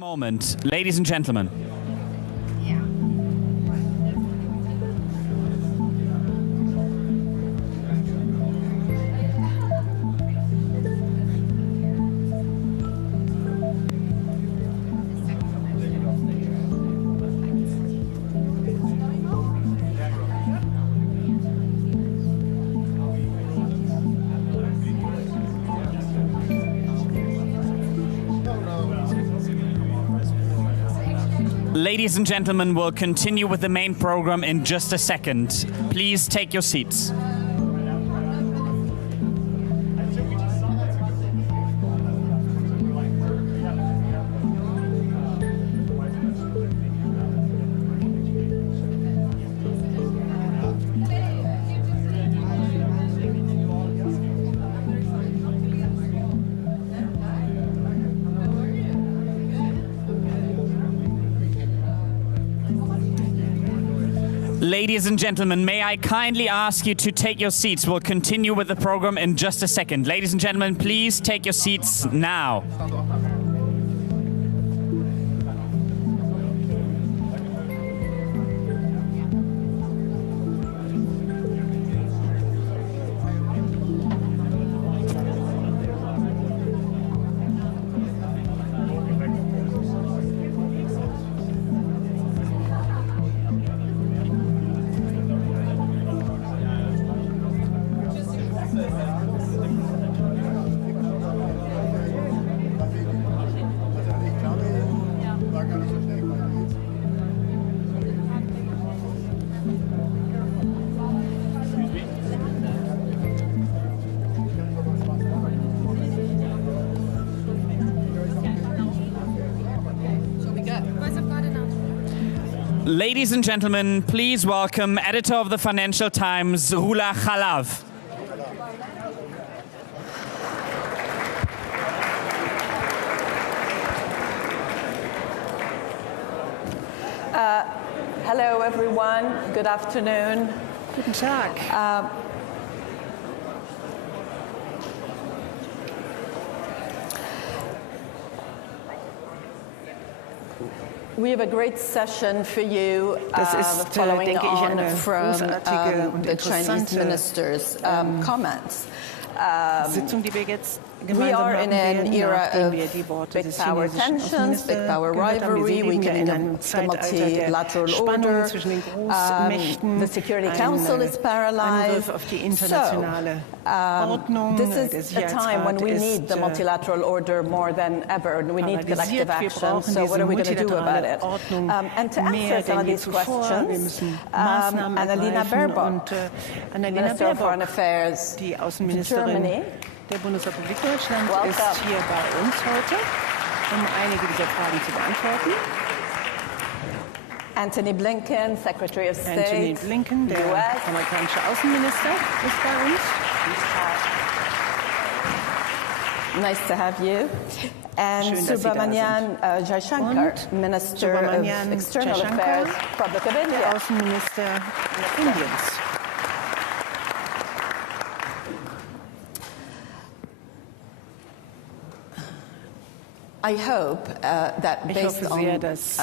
Moment, ladies and gentlemen. Ladies and gentlemen, we'll continue with the main program in just a second. Please take your seats. Ladies and gentlemen, may I kindly ask you to take your seats. We'll continue with the program in just a second. Ladies and gentlemen, please take your seats now. Ladies and gentlemen, please welcome editor of the Financial Times, Roula Khalaf. Hello, everyone. Good afternoon. Guten Tag. We have a great session for you, Das ist, following denke ich, on eine from großartige und the Chinese interessante minister's comments. Sitzung, die wir jetzt We gemeinsam are haben in an werden, era nachdem wir of die Worte big des power chinesischen tensions, big Außenministers power gehört haben. Wir rivalry, leben ja weakening in of einem the Zeitalter der multilateral Spannungen order. zwischen den Großmächten, The Security Council is Angriff paralyzed. auf die internationale Ordnung. This Der is a time when Sicherheitsrat we need the ist multilateral order more than ever, and we need collective paralysiert. Wir action. brauchen So what are we diese going to do about multilaterale it? Ordnung And to mehr answer some of denn je these zuvor. Wir questions, müssen Maßnahmen Annalena ergreifen. Baerbock, Und Annalena Minister of Foreign Baerbock, Affairs, die Außenministerin Germany. der Bundesrepublik Deutschland, Welcome. ist hier bei uns heute, um einige dieser Fragen zu beantworten. Anthony Blinken, Secretary of State, Anthony Blinken, der US. amerikanische Außenminister, ist bei uns. Nice to have you. And Schön, dass Sie da Subramanian Jaishankar, Und Minister Subramanian of External Jaishankar, Affairs, Republic of der India. Außenminister Indiens. I hope that Ich based hoffe on sehr, dass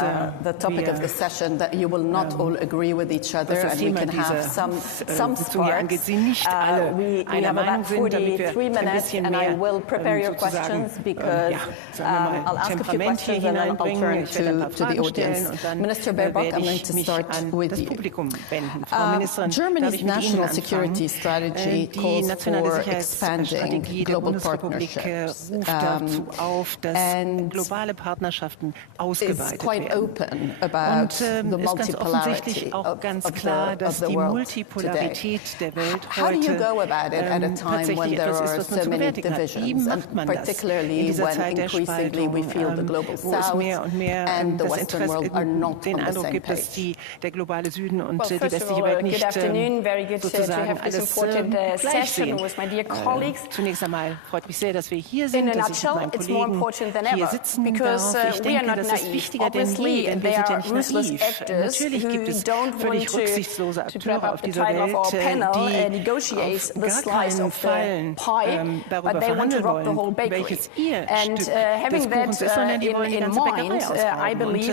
the topic of the session, that you will not all agree with each other, was das and we Thema can have dieser some Sitzung hier angeht, sparks. Sie nicht alle We einer have Meinung about sind, damit wir 43 ein minutes, bisschen and I mehr will prepare your sozusagen, questions because sagen wir mal, I'll ask a few Temperament hier questions and then I'll hineinbringen. turn Ich werde ein paar to the Fragen stellen audience. und dann Minister Baerbock, I'm werde going ich to mich start an with das you. Publikum wenden. Frau Ministerin, darf Germany's ich mit Ihnen national anfangen? security strategy Die calls nationale for Sicherheitsstrategie expanding der global Bundesrepublik partnerships. ruft dazu auf, dass and globale Partnerschaften Is ausgeweitet quite werden. open about Und the ist ganz offensichtlich multipolarity auch ganz of klar, dass the die world Multipolarität today. der Welt How do you heute go about it at a time when tatsächlich there etwas are ist, was man so zu many bewältigen hat. Wie divisions, macht man and das in particularly dieser when Zeit der increasingly we feel the global wo es south mehr und mehr and the das Western world are not den on the Eindruck same gibt, dass page? der globale Süden und Well, die first of westliche all, Welt good nicht afternoon. Very good to sozusagen have this alles important gleich session sehen. with my dear colleagues. Zunächst einmal freut mich sehr, dass wir hier In sind, a dass ich mit nutshell, meinen it's more Kollegen important than hier hier sitzen darf. Ich denke, das ist wichtiger denn je, denn wir sind ja nicht naiv. Natürlich gibt es völlig rücksichtslose Akteure auf dieser Welt, die auf gar keinen Fall darüber verhandeln wollen, welches ihr Stück des Kuchens ist, sondern die wollen die ganze Bäckerei ausrauben. Und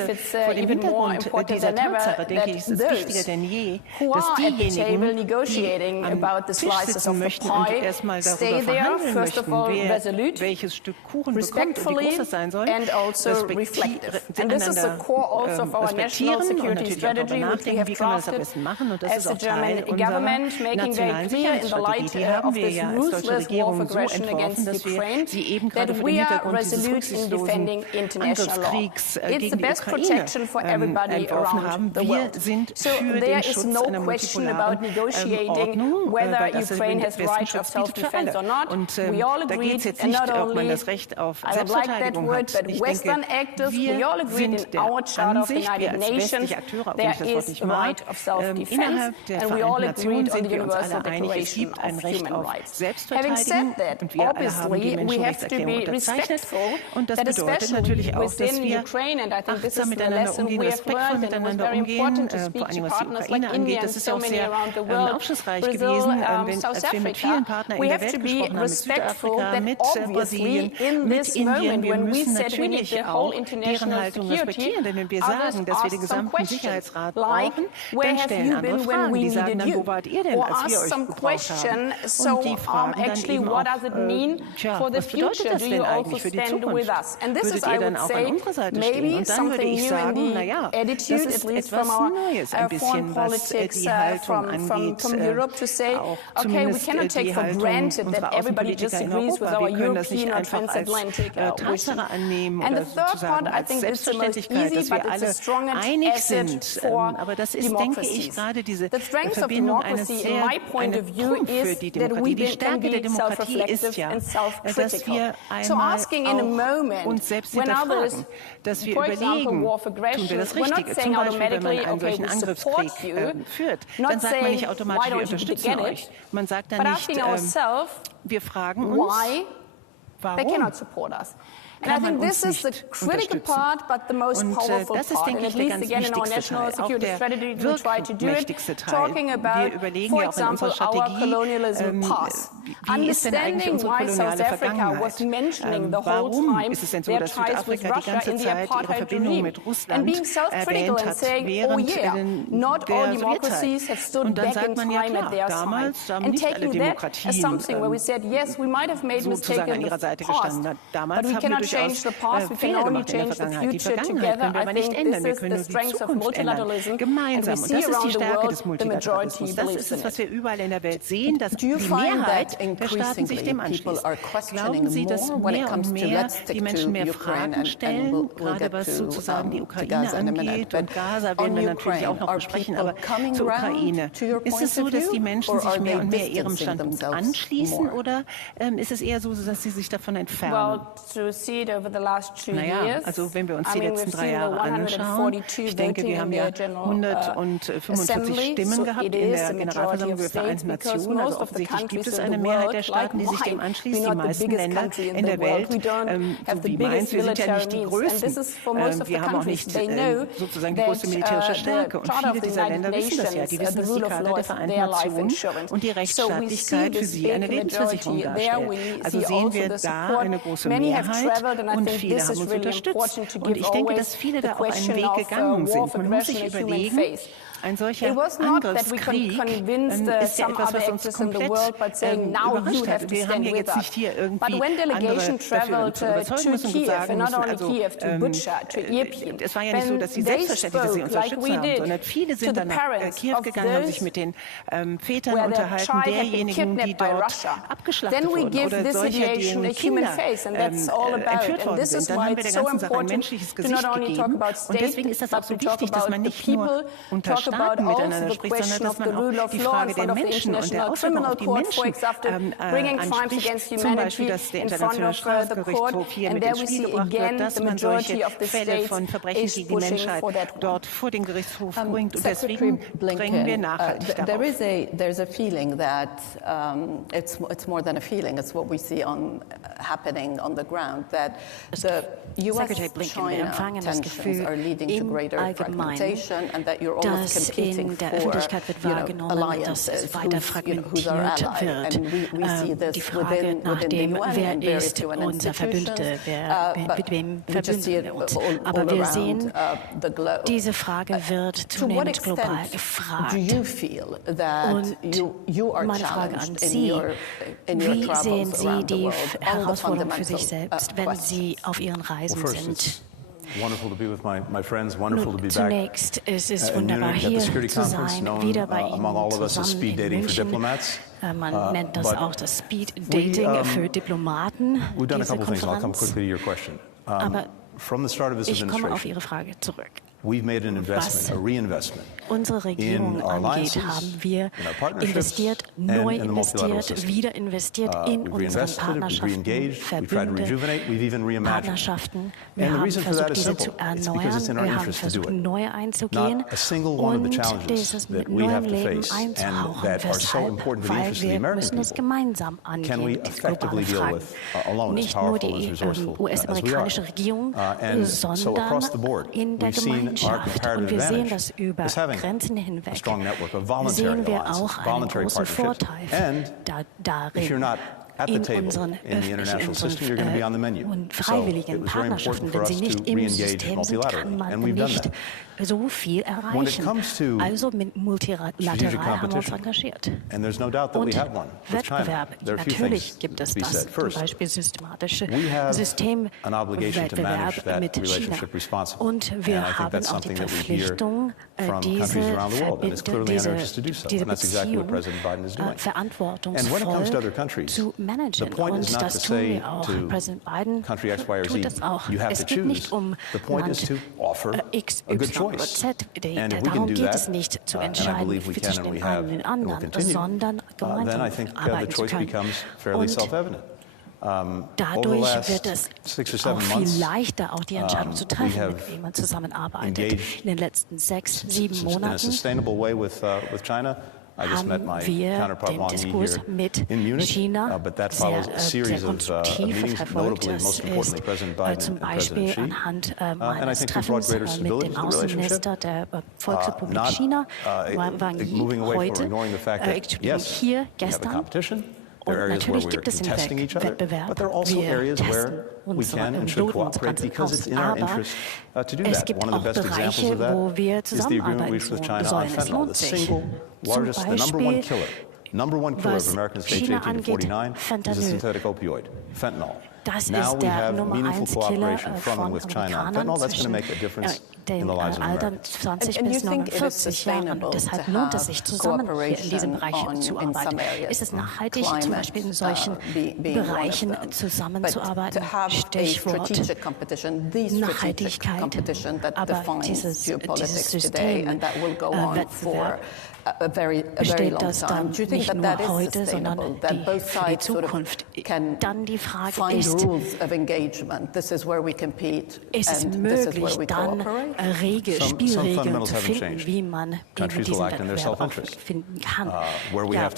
vor dem Hintergrund dieser Tatsache, denke ich, ist es wichtiger denn je, dass diejenigen, die am Tisch sitzen möchten und erstmal darüber verhandeln möchten, wer welches Stück Kuchen bekommt und wie groß es sein soll, respektieren und natürlich auch darüber nachdenken, wie kann man das am besten machen. Und das ist auch Teil unserer nationalen Sicherheitsstrategie. Die haben wir ja als deutsche Regierung so entworfen, dass wir sie eben gerade vor dem Hintergrund dieses rücksichtslosen Angriffskriegs gegen die Ukraine entworfen haben. Wir sind für den Schutz einer multipolaren Ordnung, weil das den besten Schutz bietet für alle. Und da geht es jetzt nicht, ob man das Recht auf Selbstverteidigung hat. Ich denke, wir sind der Ansicht, wir als westliche Akteure, auch wenn ich das Wort nicht mag, innerhalb der Vereinten Nationen sind wir uns alle einig, es gibt ein Recht auf Selbstverteidigung und wir alle haben die Menschenrechtserklärung unterzeichnet. Und das bedeutet natürlich auch, dass wir achtsam miteinander umgehen, respektvoll miteinander umgehen, vor allem was die Ukraine angeht. Das ist ja auch sehr aufschlussreich gewesen, als wir mit vielen Partnern in der Welt gesprochen haben, mit Südafrika, mit Brasilien, mit Indien. Wir müssen natürlich auch deren Haltung respektieren, denn wenn wir sagen, dass wir den gesamten Sicherheitsrat brauchen, dann stellen andere Fragen. Die sagen dann, wo wart ihr denn, als wir euch gebraucht haben? Und die fragen dann eben auch, was bedeutet das denn eigentlich für die Zukunft? Würdet ihr dann auch an unserer Seite stehen? Und dann würde ich sagen, naja, das ist etwas Neues ein bisschen, was die Haltung angeht, auch zumindest die Haltung unserer Außenpolitiker in Europa. Wir können das nicht einfach als Tatsache annehmen oder sozusagen als Selbstverständlichkeit, dass wir alle einig sind. Aber das ist, denke ich, gerade diese Verbindung eine Trumpf für die Demokratie. Die Stärke der Demokratie ist ja, dass wir einmal auch uns selbst hinterfragen, dass wir überlegen, tun wir das Richtige. Zum Beispiel, wenn man einen solchen Angriffskrieg führt, dann sagt man nicht automatisch, wir unterstützen euch. Man sagt dann nicht, wir fragen uns, warum? Kann man uns nicht unterstützen. Und das ist, denke ich, der ganz wichtigste Teil, auch der wirkmächtigste Teil. Wir überlegen ja auch in unserer Strategie, wie ist denn eigentlich unsere koloniale Vergangenheit? Warum ist es denn so, dass Südafrika die ganze Zeit ihre Verbindung mit Russland erwähnt hat, während der Sowjetzeit? Und dann sagt man ja klar, damals haben nicht alle Demokratien sozusagen an ihrer Seite gestanden. Damals haben wir durchaus Fehler gemacht in der Vergangenheit. Die Vergangenheit können wir aber nicht ändern. Wir können nur die Zukunft ändern. Gemeinsam. Und das ist die Stärke des Multilateralismus. Das ist es, was wir überall in der Welt sehen, dass die Mehrheit der Staaten sich dem anschließt. Glauben Sie, dass mehr und mehr die Menschen mehr Fragen stellen, gerade was sozusagen die Ukraine angeht? Und Gaza werden wir natürlich auch noch besprechen. Aber zur Ukraine. Ist es so, dass die Menschen sich mehr und mehr ihrem Standpunkt anschließen? Oder ist es eher so, dass sie sich davon entfernen? Naja, also wenn wir uns die letzten 3 Jahre anschauen, ich denke, wir haben ja 145 Stimmen gehabt in der Generalversammlung der Vereinten Nationen. Also offensichtlich gibt es eine Mehrheit der Staaten, die sich dem anschließt. Die meisten Länder in der Welt, so wie Mainz, wir sind ja nicht die Größten. Wir haben auch nicht sozusagen die größte militärische Stärke. Und viele dieser Länder wissen das ja. Die wissen, dass die Charta der Vereinten Nationen und die Rechtsstaatlichkeit für sie eine Lebensversicherung darstellt. Also sehen wir da eine große Mehrheit und viele haben uns unterstützt. Und ich denke, dass viele da auch einen Weg gegangen sind. Man muss sich überlegen, ein solcher Angriffskrieg ist ja etwas, was uns komplett überrascht hat. Wir haben ja jetzt nicht hier irgendwie andere dafür überzeugen müssen und sagen müssen, also es war ja nicht so, dass sie selbstverständlich, dass sie unterstützt haben, sondern viele sind dann nach Kiew gegangen, haben sich mit den Vätern unterhalten, derjenigen, die dort abgeschlachtet wurden oder solche, deren Kinder entführt worden sind. Dann haben wir der ganzen Sache ein menschliches Gesicht gegeben. Und deswegen ist das auch so wichtig, dass man nicht nur unterstreicht, Staaten miteinander spricht, sondern dass man auch die Frage der Menschen und der Auswirkungen auf die Menschen anspricht. Zum Beispiel, dass der Internationale Strafgerichtshof hier mit ins Spiel gebracht wird, dass man solche Fälle von Verbrechen gegen die Menschheit dort vor den Gerichtshof bringt. Und deswegen drängen wir nachhaltig darauf. There's a feeling that it's more than a feeling. It's what we see happening on the ground. That the US-China tensions are leading to greater fragmentation, and that you're almost competing for alliances. Who's our ally? And we see this within the UN and various UN institutions. But we just see it all around the globe. Diese Frage wird zunehmend global gefragt. Do you feel that you are challenged in your travels around the world on the fundamental wenn Sie auf Ihren Reisen sind? Wonderful to be with my friends. Wonderful to be back. Zunächst ist es wunderbar, hier zu sein, wieder bei Ihnen zusammen in München. Man nennt das auch das Speed Dating für Diplomaten, diese Konferenz. Aber ich komme auf Ihre Frage zurück. We've made an investment, a reinvestment. Unsere Regierung angeht, haben wir investiert, neu investiert, wieder investiert in unsere Partnerschaften, Verbünde, Partnerschaften. Wir haben versucht, diese zu erneuern, wir haben versucht, neue einzugehen und dieses mit neuem Leben einzuhauchen. Weshalb? Weil wir müssen es gemeinsam angehen, die globale Frage. Nicht nur die US-amerikanische Regierung, sondern in der Gemeinschaft. Und wir sehen das über Grenzen hinweg. Sehen wir auch einen großen Vorteil darin. In unseren und freiwilligen Partnerschaften, wenn sie nicht im System sind, kann man nicht so viel erreichen. Also mit multilateral haben wir uns engagiert. Und Wettbewerb, natürlich gibt es das, zum Beispiel systematische Systemwettbewerb mit China. Und wir haben auch die Verpflichtung, diese Beziehung verantwortungsvoll zu managen. Und das tun wir auch. Präsident Biden tut das auch. Es geht nicht um Land X, Y oder Z. Darum geht es nicht zu entscheiden zwischen den einen und den anderen, sondern gemeinsam arbeiten zu können. Und dadurch wird es auch viel leichter, auch die Entscheidung zu treffen, mit wem man zusammenarbeitet. In den letzten 6, 7 Monaten haben wir den Diskurs mit China sehr konstruktiv verfolgt. Das ist zum Beispiel anhand meines Treffens mit dem Außenminister der Volksrepublik China, heute, hier gestern. Und natürlich gibt es den Wettbewerb. Wir testen uns und loten uns ganz aus. Aber es gibt auch Bereiche, wo wir zusammenarbeiten sollen. Es lohnt sich. Zum Beispiel, was China angeht, Fentanyl. Das ist der Nummer 1 Killer von Amerikanern zwischen den Altern 20 bis 49 Jahren. Und deshalb lohnt es sich, zusammen hier in diesem Bereich zu arbeiten. Ist es nachhaltig, zum Beispiel in solchen Bereichen zusammenzuarbeiten? Stichwort Nachhaltigkeit. Aber dieses Systemwettbewerb besteht das dann nicht nur heute, sondern für die Zukunft. Dann die Frage ist, ist es möglich, dann Spielregeln zu finden, wie man eben diesen Wettbewerb finden kann. Ja,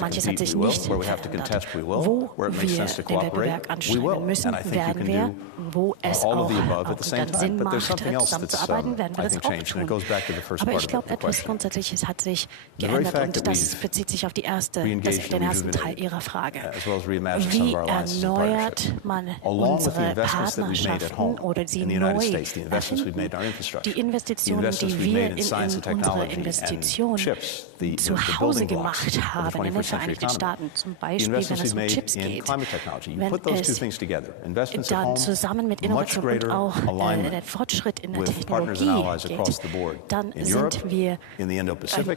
manches hat sich nicht verändert. Wo wir den Wettbewerb anstrengen müssen, werden wir, wo es auch dann Sinn macht, zusammenzuarbeiten, werden wir das auch tun. Aber ich glaube, etwas Grundsätzliches hat sich geändert und das bezieht sich auf den ersten Teil Ihrer Frage. Wie erneuert man unsere Partnerschaften oder sie neu erfinden? Die Investitionen, die wir in unsere Investitionen zu Hause gemacht haben in den Vereinigten Staaten, zum Beispiel, wenn es um Chips geht, wenn es dann zusammen mit Innovation und auch der Fortschritt in der Technologie geht, dann sind wir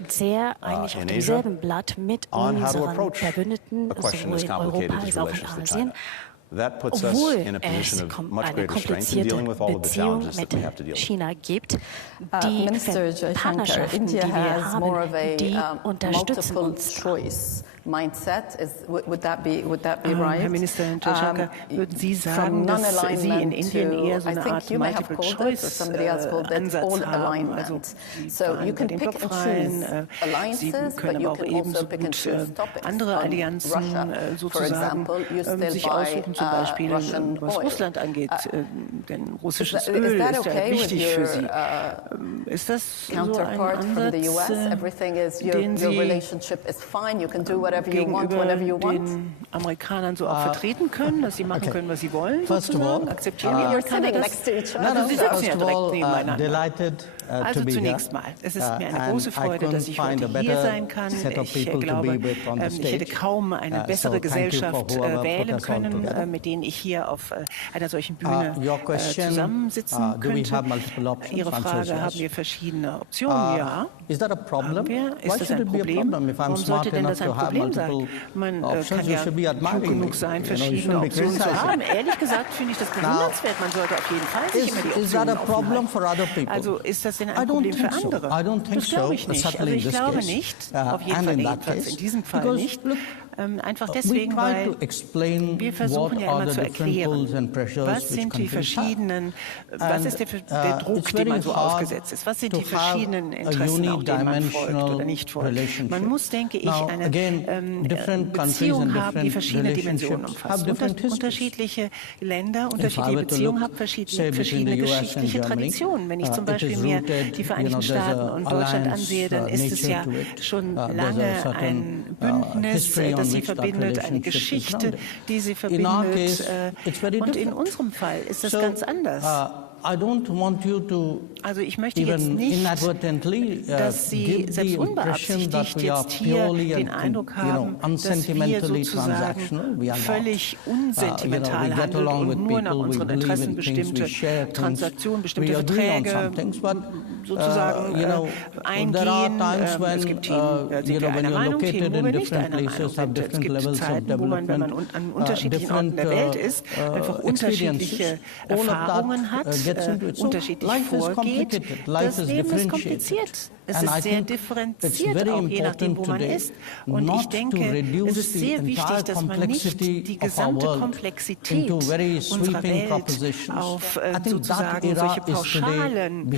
sehr eigentlich auf demselben Blatt mit unseren Verbündeten, sowohl in Europa als auch in Asien. That puts us in a position of much greater strength in dealing with all of the challenges that we have to deal with. China gibt, die Partnerschaften, die wir haben, die unterstützen uns. Mindset would that be right? Herr Minister Jaishankar, würden Sie sagen, dass Sie in Indien eher so eine Art Multiple-Choice-Ansatz haben? Also Sie können den Block freien, Sie können aber auch ebenso gut andere Allianzen sozusagen sich aussuchen, zum Beispiel was Russland angeht, denn russisches Öl ist ja wichtig für Sie. Ist das so ein Ansatz, den Sie gegenüber den Amerikanern so auch vertreten können, dass sie machen können, was sie wollen, sozusagen? Akzeptieren die Amerikaner das? Also Sie sitzen ja direkt nebeneinander. Also zunächst mal, es ist mir eine große Freude, dass ich heute hier sein kann. Ich glaube, ich hätte kaum eine bessere Gesellschaft wählen können, mit denen ich hier auf einer solchen Bühne zusammensitzen könnte. Ihre Frage, haben wir verschiedene Optionen? Ja. Ist das ein Problem? Warum sollte denn das ein Problem sein? Man kann ja klug genug sein, verschiedene Optionen zu haben. Ehrlich gesagt finde ich das bewundernswert. Man sollte auf jeden Fall sich immer die Optionen offen halten. Also ist das denn ein Problem für andere? Das glaube ich nicht. Also ich glaube nicht, auf jeden Fall jedenfalls in diesem Fall nicht. Einfach deswegen, weil wir versuchen ja immer zu erklären, was sind die verschiedenen, was ist der Druck, dem man so ausgesetzt ist, was sind die verschiedenen Interessen, auch denen man folgt oder nicht folgt. Man muss, denke ich, eine Beziehung haben, die verschiedene Dimensionen umfasst. Unterschiedliche Länder, unterschiedliche Beziehungen haben verschiedene geschichtliche Traditionen. Wenn ich zum Beispiel mir die Vereinigten Staaten und Deutschland ansehe, dann ist es ja schon lange ein Bündnis, das sie verbindet, eine Geschichte, die sie verbindet. Und in unserem Fall ist das ganz anders. Also ich möchte jetzt nicht, dass Sie selbst unbeabsichtigt jetzt hier den Eindruck haben, dass wir sozusagen völlig unsentimental handeln und nur nach unseren Interessen bestimmte Transaktionen, bestimmte Verträge sozusagen eingehen. Es gibt Themen, da sind wir einer Meinung, Themen, wo wir nicht einer Meinung sind. Es gibt Zeiten, wo man, wenn man an unterschiedlichen Orten der Welt ist, einfach unterschiedliche Erfahrungen hat, unterschiedlich vorgeht. Das Leben ist kompliziert. Es ist sehr differenziert, auch je nachdem, wo man ist. Und ich denke, es ist sehr wichtig, dass man nicht die gesamte Komplexität unserer Welt auf sozusagen solche pauschalen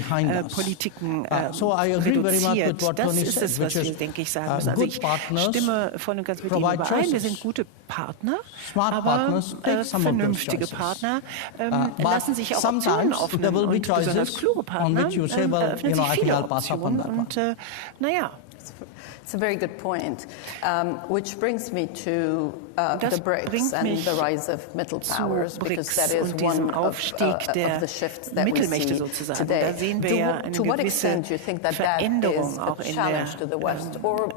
Politiken reduziert. Das ist es, was wir, denke ich, sagen müssen. Also ich stimme voll und ganz mit Ihnen überein. Wir sind gute Partner, aber vernünftige Partner lassen sich auch Optionen öffnen und besonders kluge Partner öffnen sich viele Optionen. Und naja. It's a very good point, which brings me to the BRICS and the rise of middle powers, because that is one of the shifts that we see today. To what extent do you think that that is a challenge to the West, or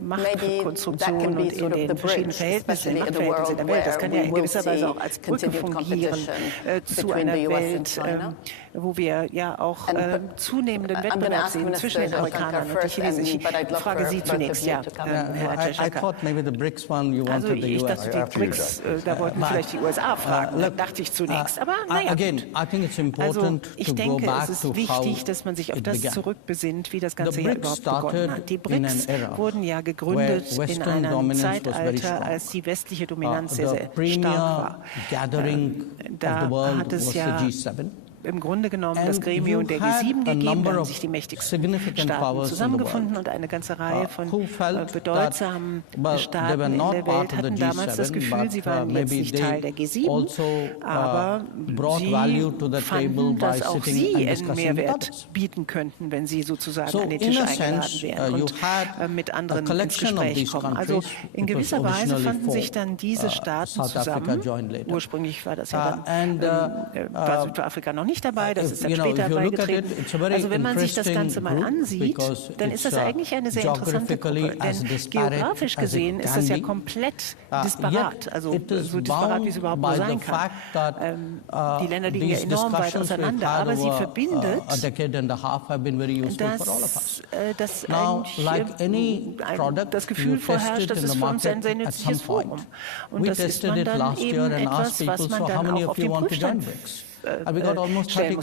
maybe that can be sort of the bridge, especially in a world where we will see continued competition between the US and China? Wo wir ja auch zunehmenden Wettbewerb sehen zwischen den Amerikanern und den Chinesen. Ich frage Sie zunächst, ja, Herr Jaishankar. Also ich dachte, die BRICS, da wollten vielleicht die USA fragen, dachte ich zunächst. Aber naja, also ich denke, es ist wichtig, dass man sich auf das zurückbesinnt, wie das Ganze hier überhaupt begonnen hat. Die BRICS wurden ja gegründet in einem Zeitalter, als die westliche Dominanz sehr, sehr stark war. Da hat es ja im Grunde genommen das Gremium der G7 gegeben, da haben sich die mächtigsten Staaten zusammengefunden und eine ganze Reihe von bedeutsamen Staaten in der Welt hatten damals das Gefühl, sie waren jetzt nicht Teil der G7, aber sie fanden, dass auch sie einen Mehrwert bieten könnten, wenn sie sozusagen an den Tisch eingeladen wären und mit anderen ins Gespräch kommen. Also in gewisser Weise fanden sich dann diese Staaten zusammen. Ursprünglich war das ja dann, war Südafrika noch nicht nicht dabei, das ist dann später beigetreten. Also wenn man sich das Ganze mal ansieht, dann ist das eigentlich eine sehr interessante Gruppe, denn geografisch gesehen ist das ja komplett disparat, also so disparat, wie es überhaupt nur sein kann. Die Länder liegen ja enorm weit auseinander, aber sie verbindet, dass eigentlich das Gefühl vorherrscht, das ist für uns ein sehr nützliches Forum. Und das ist man dann eben etwas, was man dann auch auf den Prüfstand stellen muss.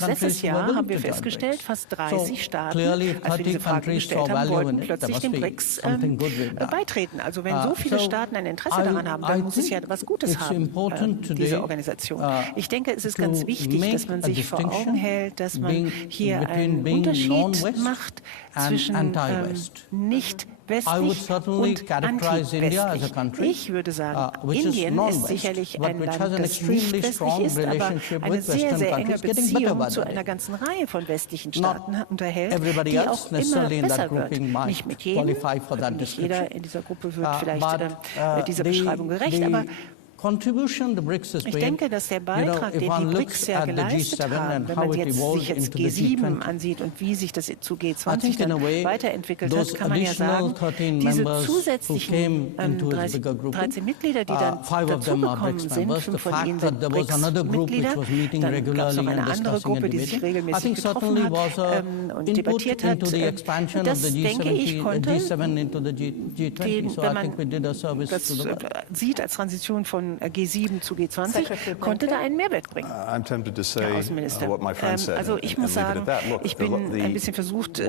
Letztes Jahr haben wir festgestellt, fast 30 Staaten, als wir diese Frage gestellt haben, wollten plötzlich dem BRICS beitreten. Also wenn so viele Staaten ein Interesse daran haben, dann muss es ja was Gutes haben, diese Organisation. Ich denke, es ist ganz wichtig, dass man sich vor Augen hält, dass man hier einen Unterschied macht zwischen nicht westlich und anti-westlich. Ich würde sagen, Indien ist sicherlich ein Land, das nicht westlich ist, aber eine sehr, sehr enge Beziehung zu einer ganzen Reihe von westlichen Staaten unterhält, die auch immer besser wird. Nicht mit jedem, nicht jeder in dieser Gruppe wird vielleicht dieser Beschreibung gerecht, aber ich denke, dass der Beitrag, den die BRICS ja geleistet haben, wenn man sich jetzt G7 ansieht und wie sich das zu G20 dann weiterentwickelt hat, kann man ja sagen, diese zusätzlichen 13 Mitglieder, die dann dazugekommen sind, 5 von ihnen sind BRICS-Mitglieder, dann gab es noch eine andere Gruppe, die sich regelmäßig getroffen hat und debattiert hat. Das, denke ich, konnte, wenn man das sieht als Transition von G7 zu G20, konnte da einen Mehrwert bringen. Der Außenminister. Also ich muss sagen, ich bin ein bisschen versucht,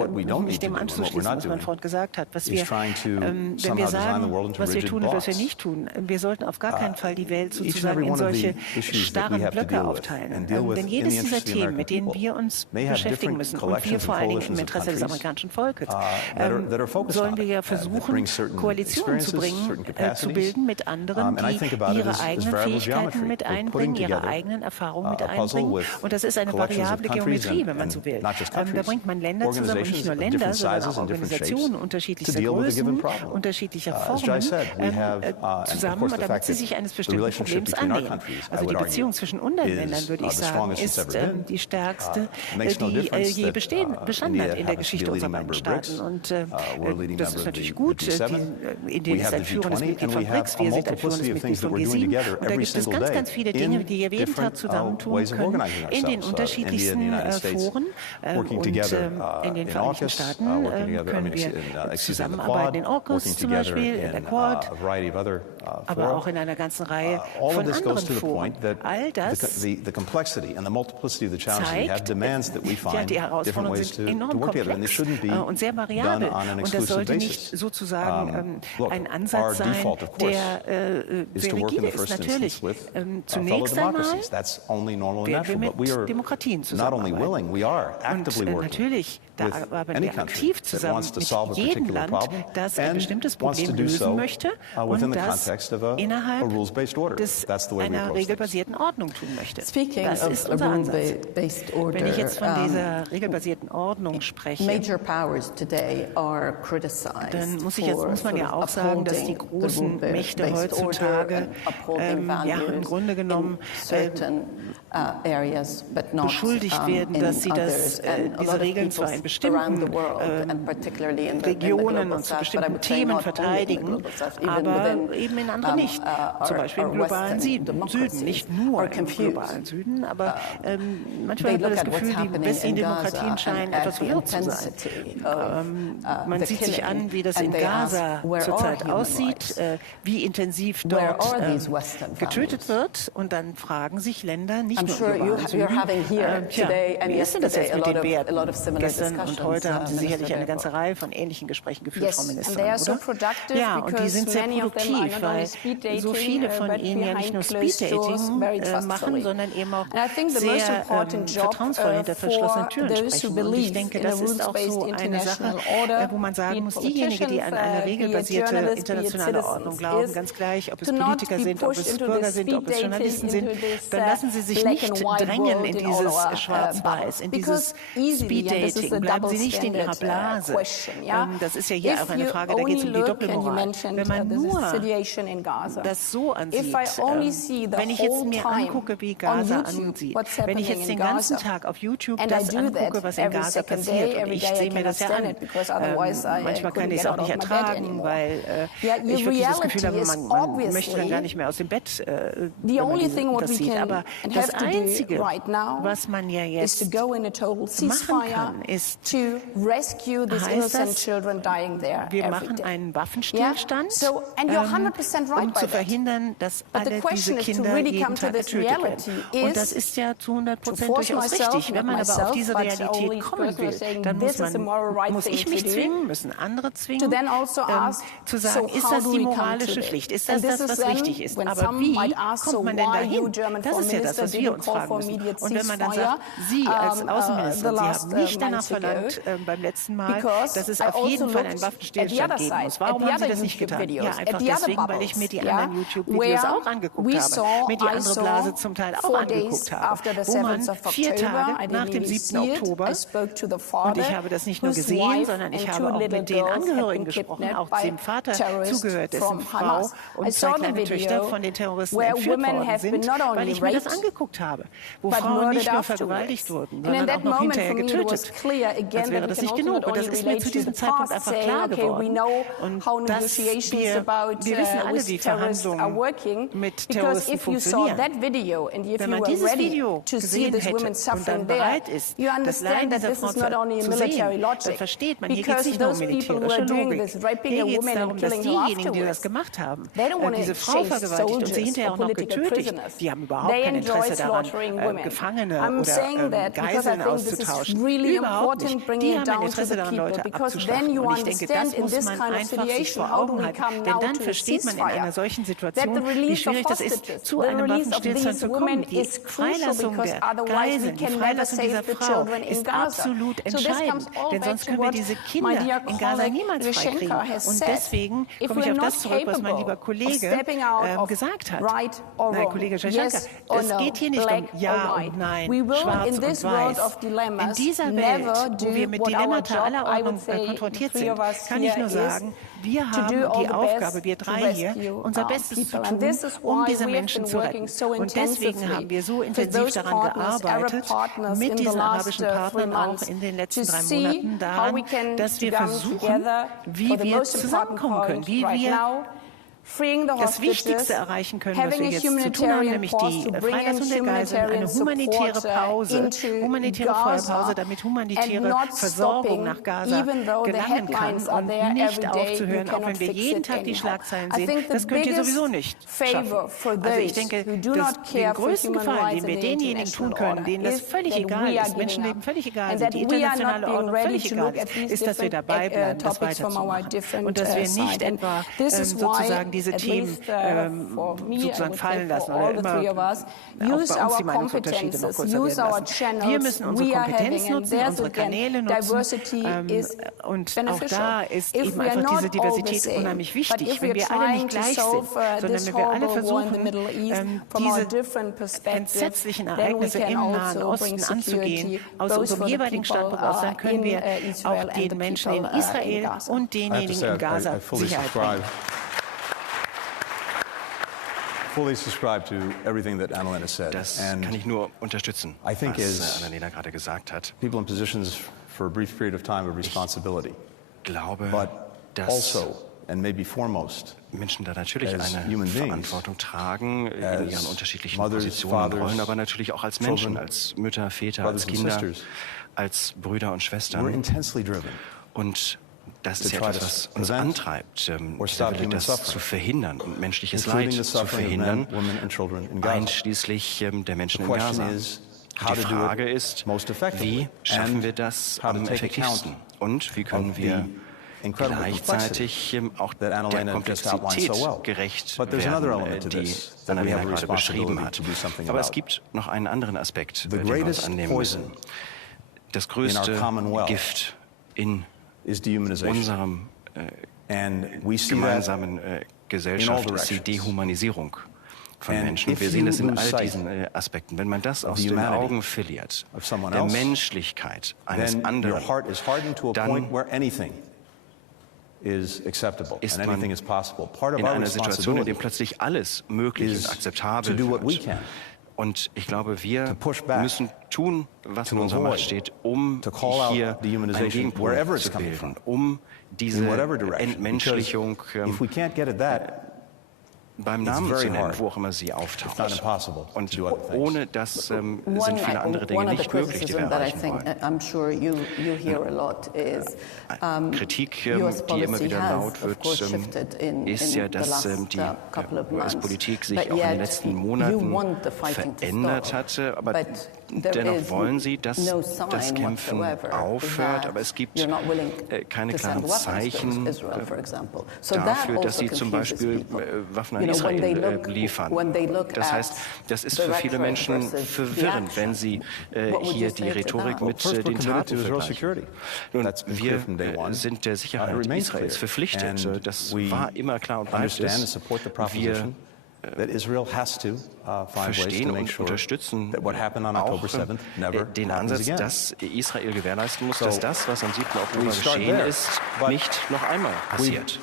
mich dem anzuschließen, was mein Freund gesagt hat. Was wir, wenn wir sagen, was wir tun und was wir nicht tun, wir sollten auf gar keinen Fall die Welt sozusagen in solche starren Blöcke aufteilen. Denn jedes dieser Themen, mit denen wir uns beschäftigen müssen, und wir vor allen Dingen im Interesse des amerikanischen Volkes, sollen wir ja versuchen, Koalitionen zu bilden mit anderen, die ihre eigenen Fähigkeiten mit einbringen, ihre eigenen Erfahrungen mit einbringen. Und das ist eine variable Geometrie, wenn man so will. Da bringt man Länder zusammen, und nicht nur Länder, sondern auch Organisationen unterschiedlichster Größen, unterschiedlicher Formen zusammen, damit sie sich eines bestimmten Problems annehmen. Also die Beziehung zwischen unseren Ländern, würde ich sagen, ist die stärkste, die je bestanden hat in der Geschichte unserer beiden Staaten. Und das ist natürlich gut. Indien ist ein führendes Mitglied von BRICS, wir sind ein führendes Mitglied von G7. Und da gibt es ganz, ganz viele Dinge, die wir jeden Tag zusammentun können in den unterschiedlichsten Foren. Und in den Vereinigten Staaten können wir zusammenarbeiten, in AUKUS zum Beispiel, in der Quad, aber auch in einer ganzen Reihe von anderen Foren. All das zeigt, die Herausforderungen sind enorm komplex und sehr variabel. Und das sollte nicht sozusagen ein Ansatz sein, der sehr rigide ist. Natürlich, zunächst einmal werden wir mit Demokratien zusammenarbeiten. Und natürlich, da arbeiten wir aktiv zusammen mit jedem Land, das ein bestimmtes Problem lösen möchte und das innerhalb einer regelbasierten Ordnung tun möchte. Das ist unser Ansatz. Wenn ich jetzt von dieser regelbasierten Ordnung spreche, dann muss man ja auch sagen, dass die großen Mächte heutzutage im Grunde genommen beschuldigt werden, dass sie diese Regeln zwar in bestimmten Regionen und zu bestimmten Themen verteidigen, aber eben in anderen nicht. Zum Beispiel im globalen Süden, nicht nur im globalen Süden, aber manchmal hat man das Gefühl, die westlichen Demokratien scheinen etwas verwirrt zu sein. Man sieht sich an, wie das in Gaza zurzeit aussieht, wie intensiv dort getötet wird, und dann fragen sich Länder, nicht nur im globalen Süden, wie ist denn das jetzt mit den Werten? Gestern und heute haben Sie sicherlich eine ganze Reihe von ähnlichen Gesprächen geführt, Frau Ministerin, oder? Ja, und die sind sehr produktiv, weil so viele von Ihnen ja nicht nur Speed-Dating machen, sondern eben auch sehr vertrauensvoll hinter verschlossenen Türen sprechen. Und ich denke, das ist auch so eine Sache, wo man sagen muss, diejenigen, die an eine regelbasierte internationale Ordnung glauben, ganz gleich, ob es Politiker sind sind, ob es Bürger sind, ob es Journalisten sind, dann lassen Sie sich nicht drängen in dieses Schwarz-Weiß, in dieses Speed-Dating. Bleiben Sie nicht in Ihrer Blase. Das ist ja hier auch eine Frage, da geht es um die Doppelmoral. Wenn man nur das so ansieht, wenn ich jetzt mir angucke, wie Gaza ansieht, wenn ich jetzt den ganzen Tag auf YouTube das angucke, was in Gaza passiert, und ich sehe mir das ja an, manchmal kann ich es auch nicht ertragen, weil ich wirklich das Gefühl habe, man möchte dann gar nicht mehr aus dem Bett, wenn man das sieht. Aber das Einzige, was man ja jetzt machen kann, ist, heißt das, wir machen einen Waffenstillstand, um zu verhindern, dass alle diese Kinder jeden Tag getötet werden. Und das ist ja zu 100% durchaus richtig. Wenn man aber auf diese Realität kommen will, dann muss ich mich zwingen, müssen andere zwingen, zu sagen, ist das die moralische Pflicht? Ist das das, was richtig ist? Aber wie kommt man denn dahin? Das ist ja das, was wir uns fragen müssen. Und wenn man dann sagt, Sie als Außenminister, Sie haben nicht danach verlangt beim letzten Mal, dass es auf jeden Fall einen Waffenstillstand geben muss. Warum haben Sie das nicht getan? Ja, einfach deswegen, weil ich mir die anderen YouTube-Videos auch angeguckt habe, mir die andere Blase zum Teil auch angeguckt habe, wo man 4 Tage nach dem 7. Oktober, und ich habe das nicht nur gesehen, sondern ich habe auch mit den Angehörigen gesprochen, auch dem Vater zugehört, dessen Frau und 2 kleine Töchter von den Terroristen entführt worden sind, weil ich mir das angeguckt habe, wo Frauen nicht nur vergewaltigt wurden, sondern auch noch hinterher getötet. Als wäre das nicht genug. Und das ist mir zu diesem Zeitpunkt einfach klar geworden. Und dass wir wissen alle, wie Verhandlungen mit Terroristen funktionieren. Wenn man dieses Video gesehen hätte und dann bereit ist, das Leiden dieser Frauen zu sehen, dann versteht man, hier geht es nicht nur um militärische Logik. Hier geht es darum, dass diejenigen, die das gemacht haben, diese Frau vergewaltigt und sie hinterher auch noch getötet, die haben überhaupt kein Interesse daran, Gefangene oder Geiseln auszutauschen. Überhaupt nicht. Die haben ein Interesse daran, Leute abzuschlachten. Und ich denke, das muss man einfach sich vor Augen halten. Denn dann versteht man in einer solchen Situation, wie schwierig das ist, zu einem Waffenstillstand zu kommen. Die Freilassung der Geiseln, die Freilassung dieser Frau ist absolut entscheidend. Denn sonst können wir diese Kinder in Gaza niemals freikriegen. Und deswegen komme ich auf das zurück, was mein lieber Kollege gesagt hat. Mein Kollege Shashanka. Es geht hier nicht um Ja und Nein, Schwarz und Weiß. In dieser Welt, wo wir mit Dilemmata aller Ordnung konfrontiert sind, kann ich nur sagen, wir haben die Aufgabe, wir 3 hier, unser Bestes zu tun, um diese Menschen zu retten. Und deswegen haben wir so intensiv daran gearbeitet, mit diesen arabischen Partnern auch in den letzten 3 Monaten daran, dass wir versuchen, wie wir zusammenkommen können, wie wir das Wichtigste erreichen können, was wir jetzt zu tun haben, nämlich die Freilassung der Geiseln, eine humanitäre Pause, humanitäre Feuerpause, damit humanitäre Versorgung nach Gaza gelangen kann und nicht aufzuhören, auch wenn wir jeden Tag die Schlagzeilen sehen. Das könnt ihr sowieso nicht schaffen. Also ich denke, den größten Gefallen, den wir denjenigen tun können, denen das völlig egal ist, Menschenleben völlig egal sind, die internationale Ordnung völlig egal ist, dass wir dabei bleiben, das weiterzumachen. Und dass wir nicht etwa sozusagen diese Themen sozusagen fallen lassen oder immer auch bei uns die Meinungsunterschiede noch größer werden lassen. Wir müssen unsere Kompetenz nutzen, unsere Kanäle nutzen und auch da ist eben einfach diese Diversität unheimlich wichtig. Wenn wir alle nicht gleich sind, sondern wenn wir alle versuchen, diese entsetzlichen Ereignisse im Nahen Osten anzugehen, aus unserem jeweiligen Standpunkt aus, dann können wir auch den Menschen in Israel und denjenigen in Gaza Sicherheit bringen. Fully subscribe to everything that Annalena said. Das kann ich nur unterstützen, was Annalena gerade gesagt hat. People in positions for a brief period of time of responsibility. Ich glaube, dass also, and maybe foremost, Menschen da natürlich eine Verantwortung tragen in ihren unterschiedlichen Positionen und Rollen, aber natürlich auch als Menschen, als Mütter, Väter, als Kinder, als Brüder und Schwestern. Und das ist ja etwas, was uns antreibt, das zu verhindern und menschliches Leid zu verhindern, einschließlich der Menschen in Gaza. Die Frage ist, wie schaffen wir das am effektivsten und wie können wir gleichzeitig auch der Komplexität gerecht werden, die Annalena gerade beschrieben hat. Aber es gibt noch einen anderen Aspekt, den wir uns annehmen müssen. Das größte Gift in unserem gemeinsamen Gesellschaft ist die Dehumanisierung von Menschen. Wir sehen es in all diesen Aspekten. Wenn man das aus den Augen verliert, der Menschlichkeit eines anderen, dann ist man in einer Situation, in der plötzlich alles möglich und akzeptabel wird. Und ich glaube, wir müssen tun, was in unserer Macht steht, um hier einen Gegenpol zu bilden, um diese Entmenschlichung beim Namen zu nennen, wo auch immer sie auftaucht. Und ohne das sind viele andere Dinge nicht möglich, die wir erreichen wollen. Kritik, die immer wieder laut wird, ist ja, dass die US-Politik sich auch in den letzten Monaten verändert hatte. Aber dennoch wollen sie, dass das Kämpfen aufhört. Aber es gibt keine klaren Zeichen dafür, dass sie zum Beispiel Waffen an Israel liefern. Das heißt, das ist für viele Menschen verwirrend, wenn sie hier die Rhetorik mit den Taten vergleichen. Nun, wir sind der Sicherheit Israels verpflichtet. Das war immer klar und bleibt es. Wir verstehen und unterstützen auch den Ansatz, dass Israel gewährleisten muss, dass das, was am 7. Oktober geschehen ist, nicht noch einmal passiert.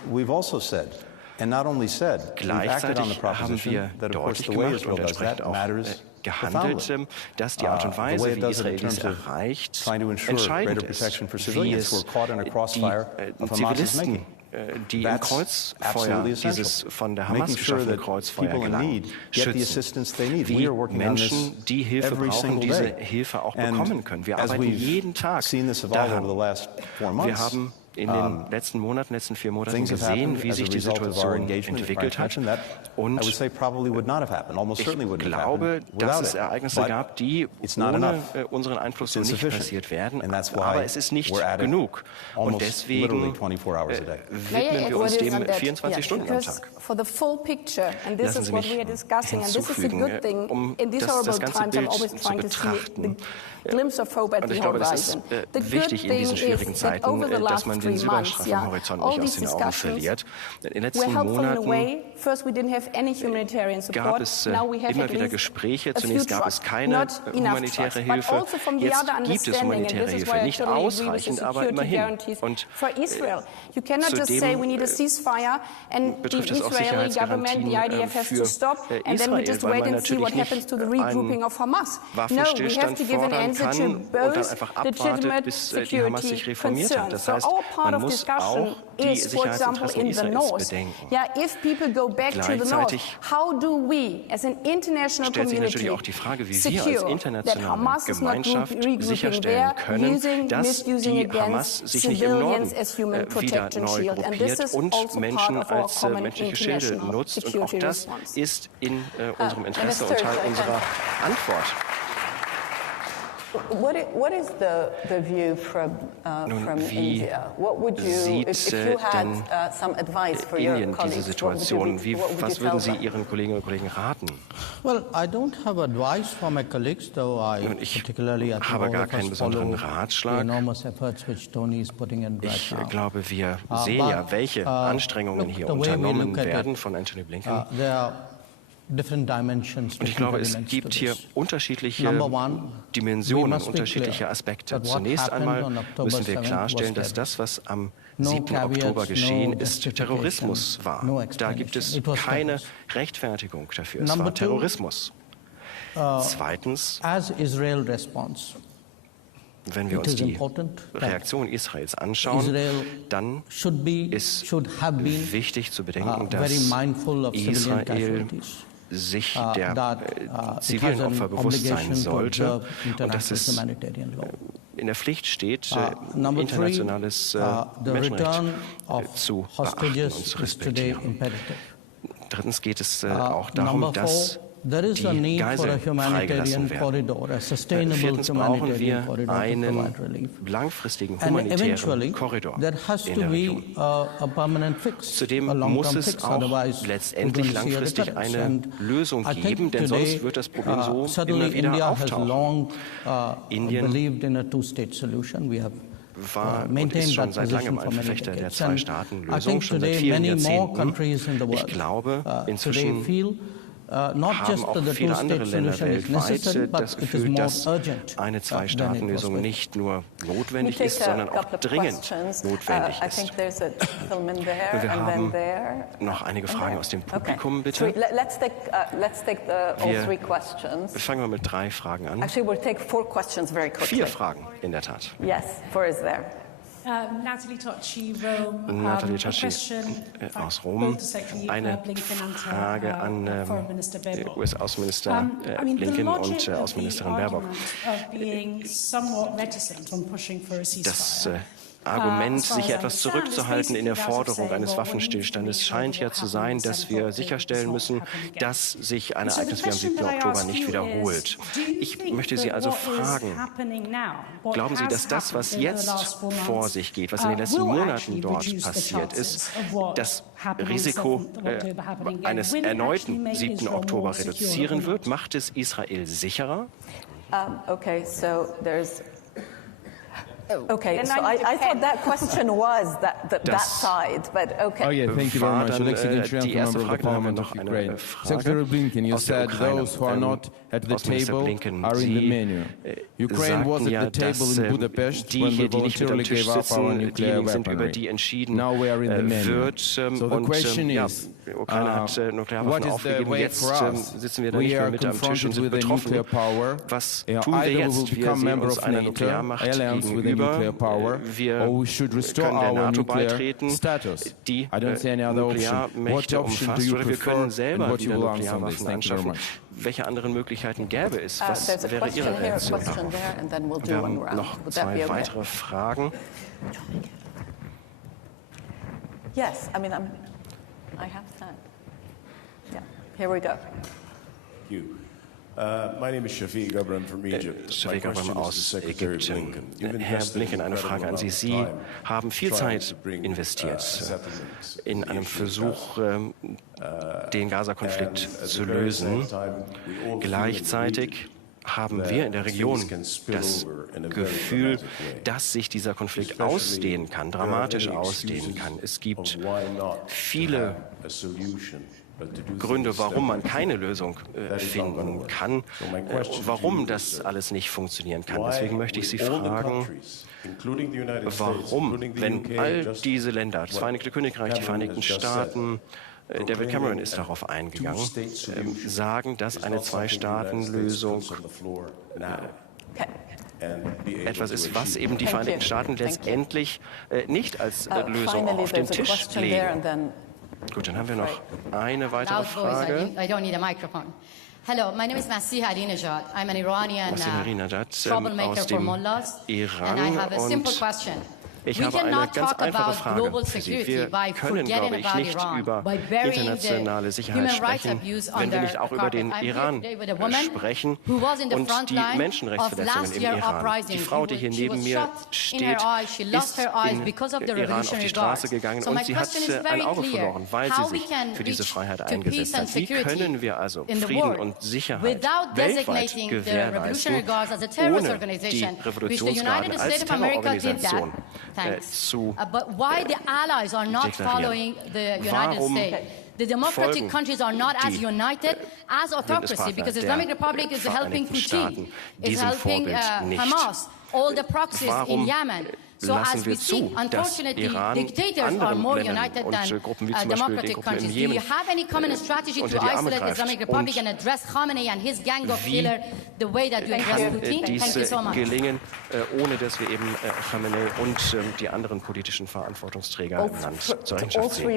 Gleichzeitig haben wir deutlich gemacht und entsprechend auch gehandelt, dass die Art und Weise, wie Israel dies erreicht, entscheidend ist, wie es die Zivilisten, die im Kreuzfeuer, dieses von der Hamas geschaffene Kreuzfeuer gelangen, schützen, wie Menschen, die Hilfe brauchen, diese Hilfe auch bekommen können. Wir arbeiten jeden Tag daran. Wir haben in den letzten Monaten, letzten 4 Monaten gesehen, wie sich die Situation entwickelt hat. Und ich glaube, dass es Ereignisse gab, die ohne unseren Einfluss so nicht passiert wären. Aber es ist nicht genug. Und deswegen widmen wir uns dem 24 Stunden am Tag. Lassen Sie mich hinzufügen, um das ganze Bild zu betrachten. Und ich glaube, es ist wichtig in diesen schwierigen Zeiten, dass man den silberstreifen Horizont nicht aus den Augen verliert. In den letzten Monaten gab es immer wieder Gespräche. Zunächst gab es keine humanitäre Hilfe. Jetzt gibt es humanitäre Hilfe. Nicht ausreichend, aber immerhin. Und zudem betrifft es auch Sicherheitsgarantien für Israel, weil man natürlich nicht einen Waffenstillstand fordern kann und dann einfach abwartet, bis die Hamas sich reformiert hat. Das heißt, man muss auch die Sicherheitsinteressen Israels bedenken. Gleichzeitig stellt sich natürlich auch die Frage, wie wir als internationale Gemeinschaft sicherstellen können, dass die Hamas sich nicht im Norden wieder neu gruppiert und Menschen als menschliche Schilde nutzt. Und auch das ist in unserem Interesse und Teil unserer Antwort. What is the view from India? What would you, if you had some advice for your colleagues, diese Situation? Was würden Sie Ihren Kolleginnen und Kollegen raten? Well, I don't have advice for my colleagues, though I particularly habe gar keinen besonderen Ratschlag. Ich glaube, wir sehen ja, welche Anstrengungen hier unternommen werden von Anthony Blinken. Und ich glaube, es gibt hier unterschiedliche Dimensionen, unterschiedliche Aspekte. Zunächst einmal müssen wir klarstellen, dass das, was am 7. Oktober geschehen ist, Terrorismus war. Da gibt es keine Rechtfertigung dafür. Es war Terrorismus. Zweitens, wenn wir uns die Reaktion Israels anschauen, dann ist wichtig zu bedenken, dass Israel sich der zivilen Opfer bewusst sein sollte und dass es in der Pflicht steht, internationales Menschenrecht zu beachten und zu respektieren. Drittens geht es auch darum, dass die Geiseln freigelassen werden. Viertens brauchen wir einen langfristigen humanitären Korridor in der Region. Zudem muss es auch letztendlich langfristig eine Lösung geben, denn sonst wird das Problem so immer wieder auftauchen. Indien war und ist schon seit langem ein Verfechter der Zwei-Staaten-Lösung, schon seit vielen Jahrzehnten. Ich glaube, inzwischen haben auch viele andere Länder weltweit das Gefühl, dass eine Zwei-Staaten-Lösung nicht nur notwendig ist, sondern auch dringend notwendig ist. Wir haben noch einige Fragen aus dem Publikum, bitte. Fangen wir mit 3 Fragen an. 4 Fragen, in der Tat. Yes, 4 is there. Natalie Tocci, Rome. Natalie Tocci aus Rom. Eine Frage an US-Außenminister Blinken und Außenministerin Baerbock. Das Argument, sich etwas zurückzuhalten in der Forderung eines Waffenstillstandes, scheint ja zu sein, dass wir sicherstellen müssen, dass sich ein Ereignis wie am 7. Oktober nicht wiederholt. Ich möchte Sie also fragen, glauben Sie, dass das, was jetzt vor sich geht, was in den letzten Monaten dort passiert ist, das Risiko eines erneuten 7. Oktober reduzieren wird? Macht es Israel sicherer? Okay, so there's... Okay, so I thought that question was that side, but okay. Oh yeah, thank you very much. Alexei Gentrylenko, member of the Parliament of Ukraine. Secretary Blinken, you said those who are not at the table are in the menu. Ukraine was at the table in Budapest when we voluntarily gave up our nuclear weaponry. Now we are in the menu. So the question is, what is the way for us? We are confronted with a nuclear power. Either we will become member of NATO, alliance with a nuclear power, or we should restore our nuclear status. I don't see any other option. What option do you prefer and what you will answer on this? Thank you very much. Welche anderen Möglichkeiten gäbe es? Was wäre Ihre Reaktion darauf? Wir haben noch 2 weitere Fragen. Yes, I mean, I have time. Yeah, here we go. Thank you. My name is Shafiq Gabram from Egypt. Shafiq Gabram aus Ägypten. Herr Blinken, eine Frage an Sie. Sie haben viel Zeit investiert in einem Versuch, den Gaza-Konflikt zu lösen. Gleichzeitig haben wir in der Region das Gefühl, dass sich dieser Konflikt ausdehnen kann, dramatisch ausdehnen kann. Es gibt viele Gründe, warum man keine Lösung finden kann, warum das alles nicht funktionieren kann. Deswegen möchte ich Sie fragen, warum, wenn all diese Länder, das Vereinigte Königreich, die Vereinigten Staaten, David Cameron ist darauf eingegangen, sagen, dass eine Zwei-Staaten-Lösung etwas ist, was eben die Vereinigten Staaten letztendlich nicht als Lösung auf den Tisch legen. Gut, dann haben wir noch eine weitere Frage. Hello, my name is Masih Ahmadinejad. I'm an Iranian troublemaker for mullahs, and I have a simple question. Ich habe eine ganz einfache Frage für Sie. Wir können, glaube ich, nicht über internationale Sicherheit sprechen, wenn wir nicht auch über den Iran sprechen und die Menschenrechtsverletzungen im Iran. Die Frau, die hier neben mir steht, ist in Iran auf die Straße gegangen und sie hat ein Auge verloren, weil sie sich für diese Freiheit eingesetzt hat. Wie können wir also Frieden und Sicherheit weltweit gewährleisten, ohne die Revolutionsgarden als Terrororganisation zu but why the allies are not following the United States? The democratic countries are not as united as autocracy, because the Islamic Republic is helping Putin, is helping Hamas, all the proxies in Yemen. So as we see, unfortunately, dictators are more united than democratic countries. Do you have any common strategy to isolate the Islamic Republic and address Khamenei and his gang of killers the way that you address Putin? Thank you so much. Gelingen, ohne dass wir eben Khamenei und die anderen politischen Verantwortungsträger im Land zur Rechenschaft ziehen.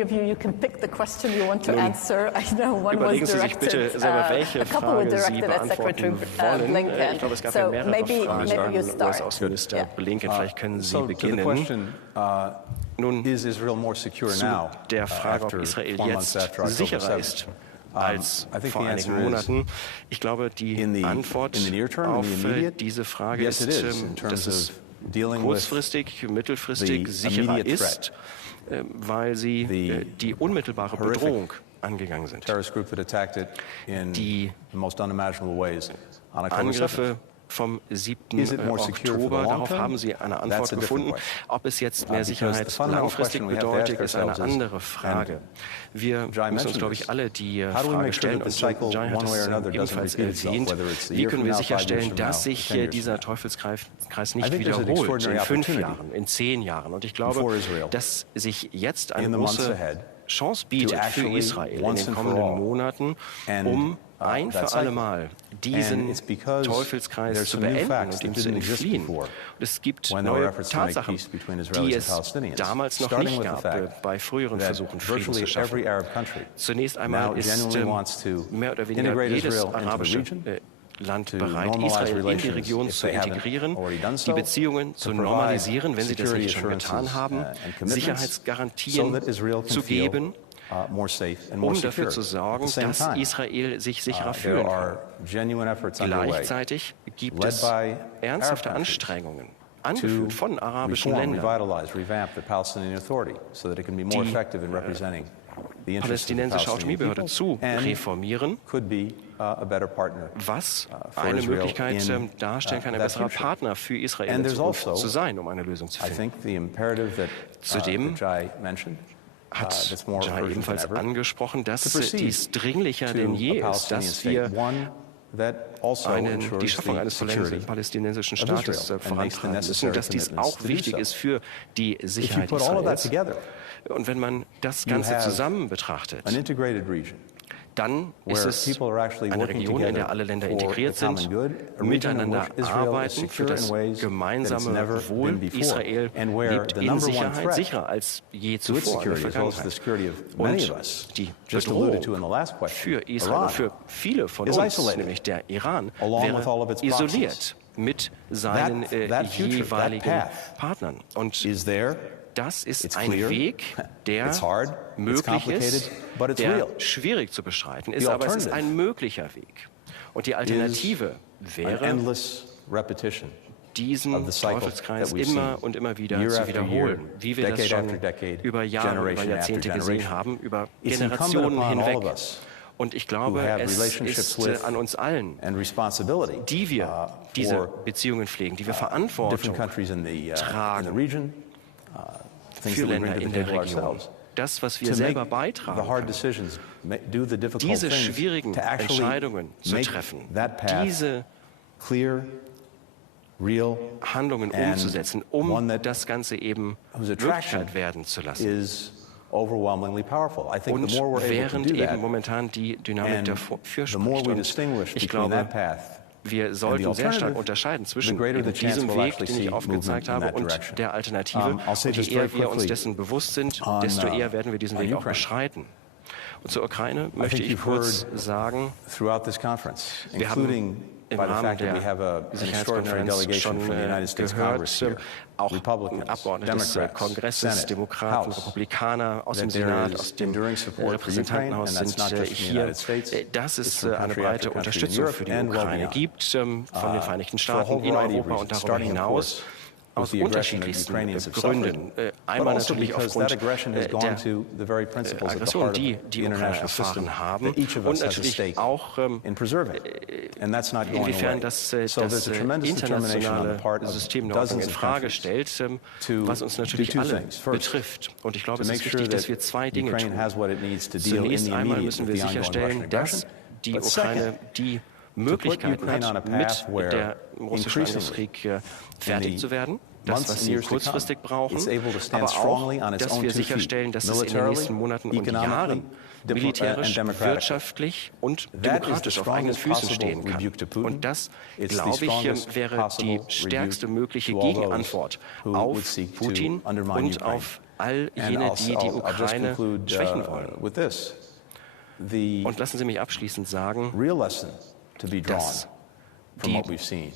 Überlegen Sie sich bitte selber, welche Frage Sie beantworten wollen. Ich glaube, es gab ja mehrere Fragen an US-Außenminister Blinken. Vielleicht können Sie beginnen. Nun zu der Frage, ob Israel jetzt sicherer ist als vor einigen Monaten. Ich glaube, die Antwort auf diese Frage ist, dass es kurzfristig, mittelfristig sicherer ist, weil sie die unmittelbare Bedrohung angegangen sind. Die Angriffe vom 7. Oktober. Darauf haben Sie eine Antwort gefunden. Ob es jetzt mehr Sicherheit langfristig bedeutet, ist eine andere Frage. Wir müssen uns, glaube ich, alle die Frage stellen, und Jai hat es ebenfalls erwähnt, wie können wir sicherstellen, dass sich dieser Teufelskreis nicht wiederholt in 5 Jahren, in 10 Jahren. Und ich glaube, dass sich jetzt eine große Chance bietet für Israel in den kommenden Monaten, um ein für alle Mal diesen Teufelskreis zu beenden und ihm zu entfliehen. Und es gibt neue Tatsachen, die es damals noch nicht gab, bei früheren Versuchen, Frieden zu schaffen. Zunächst einmal ist mehr oder weniger jedes arabische Land bereit, Israel in die Region zu integrieren, die Beziehungen zu normalisieren, wenn sie das nicht schon getan haben, Sicherheitsgarantien zu geben, um dafür zu sorgen, dass Israel sich sicherer fühlen kann. Gleichzeitig gibt es ernsthafte Anstrengungen, angeführt von arabischen Ländern, die palästinensische Autonomiebehörde zu reformieren, was eine Möglichkeit darstellen kann, ein besserer Partner für Israel in Zukunft zu sein, um eine Lösung zu finden. Zudem hat Jai ebenfalls angesprochen, dass dies dringlicher denn je ist, dass wir die Schaffung eines palästinensischen Staates vorantreiben müssen, und dass dies auch wichtig ist für die Sicherheit Israels. Und wenn man das Ganze zusammen betrachtet, dann ist es eine Region, in der alle Länder integriert sind, miteinander arbeiten für das gemeinsame Wohl. Israel lebt in Sicherheit, sicherer als je zuvor in der Vergangenheit. Und die Bedrohung für Israel, für viele von uns, nämlich der Iran, wäre isoliert mit seinen jeweiligen Partnern. Und das ist ein Weg, der möglich ist, der schwierig zu beschreiten ist, aber es ist ein möglicher Weg. Und die Alternative wäre, diesen Teufelskreis immer und immer wieder zu wiederholen, wie wir das schon über Jahre, über Jahrzehnte gesehen haben, über Generationen hinweg. Und ich glaube, es ist an uns allen, die wir diese Beziehungen pflegen, die wir Verantwortung tragen für Länder in der Region, das, was wir selber beitragen können, diese schwierigen Entscheidungen zu treffen, diese Handlungen umzusetzen, um das Ganze eben Wirklichkeit werden zu lassen. Und während eben momentan die Dynamik dafür spricht. Und ich glaube, wir sollten sehr stark unterscheiden zwischen diesem Weg, den ich aufgezeigt habe, und der Alternative. Und je eher wir uns dessen bewusst sind, desto eher werden wir diesen Weg auch beschreiten. Und zur Ukraine möchte ich kurz sagen, wir haben im Rahmen der Sicherheitskonferenz schon gehört, auch Abgeordnete des Kongresses, Demokraten, Republikaner aus dem Senat, aus dem Repräsentantenhaus sind hier, dass es eine breite Unterstützung für die Ukraine gibt von den Vereinigten Staaten in Europa und darüber hinaus. Aus unterschiedlichsten Gründen. Einmal natürlich aufgrund der Aggression, die die Ukrainer erfahren haben, und natürlich auch inwiefern das internationale System der Ordnung in Frage stellt, was uns natürlich alle betrifft. Und ich glaube, es ist wichtig, dass wir zwei Dinge tun. Zunächst einmal müssen wir sicherstellen, dass die Ukraine die Möglichkeiten hat, mit der russischen Angriffskrieg fertig zu werden. Das, was sie kurzfristig brauchen, aber auch, dass wir sicherstellen, dass es in den nächsten Monaten und Jahren militärisch, wirtschaftlich und demokratisch auf eigenen Füßen stehen kann. Und das, glaube ich, wäre die stärkste mögliche Gegenantwort auf Putin und auf all jene, die die Ukraine schwächen wollen. Und lassen Sie mich abschließend sagen, dass die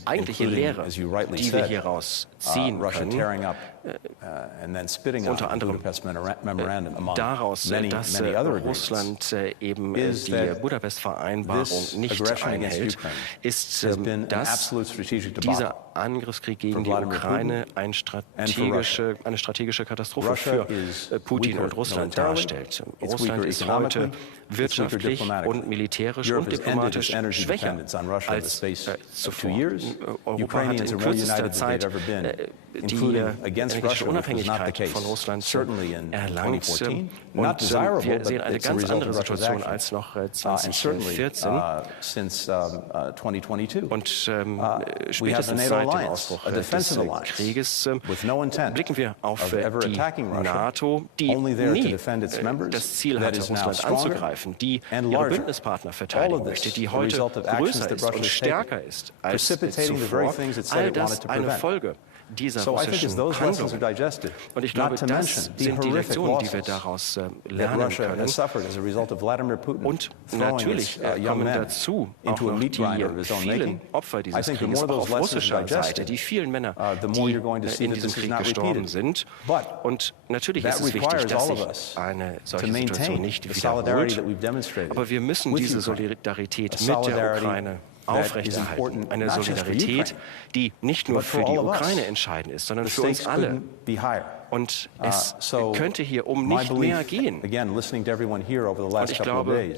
eigentliche Lehre, die wir hieraus ziehen können, unter anderem daraus, dass Russland eben die Budapest-Vereinbarung nicht einhält, ist, dass dieser Angriffskrieg gegen die Ukraine eine strategische Katastrophe für Putin und Russland darstellt. Russland ist heute wirtschaftlich und militärisch und diplomatisch schwächer als zuvor. Europa hat in kürzester Zeit die energetische Unabhängigkeit von Russland erlangt. Und wir sehen eine ganz andere Situation als noch 2014. Und spätestens seit dem Ausbruch des Krieges blicken wir auf die NATO, die nie das Ziel hatte, Russland anzugreifen, die ihre Bündnispartner verteidigen möchte, die heute größer ist und stärker ist als zuvor. All das eine Folge dieser russischen Handlung. Und ich glaube, das sind die Lektionen, die wir daraus lernen können. Und natürlich kommen dazu auch noch die vielen Opfer dieses Krieges auf russischer Seite, die vielen Männer, die in diesem Krieg gestorben sind. Und natürlich ist es wichtig, dass sich eine solche Situation nicht wiederholt. Aber wir müssen diese Solidarität mit der Ukraine aufrechterhalten. Eine Solidarität, die nicht nur für die Ukraine entscheidend ist, sondern für uns alle. Und es könnte hier um nicht mehr gehen. Und ich glaube,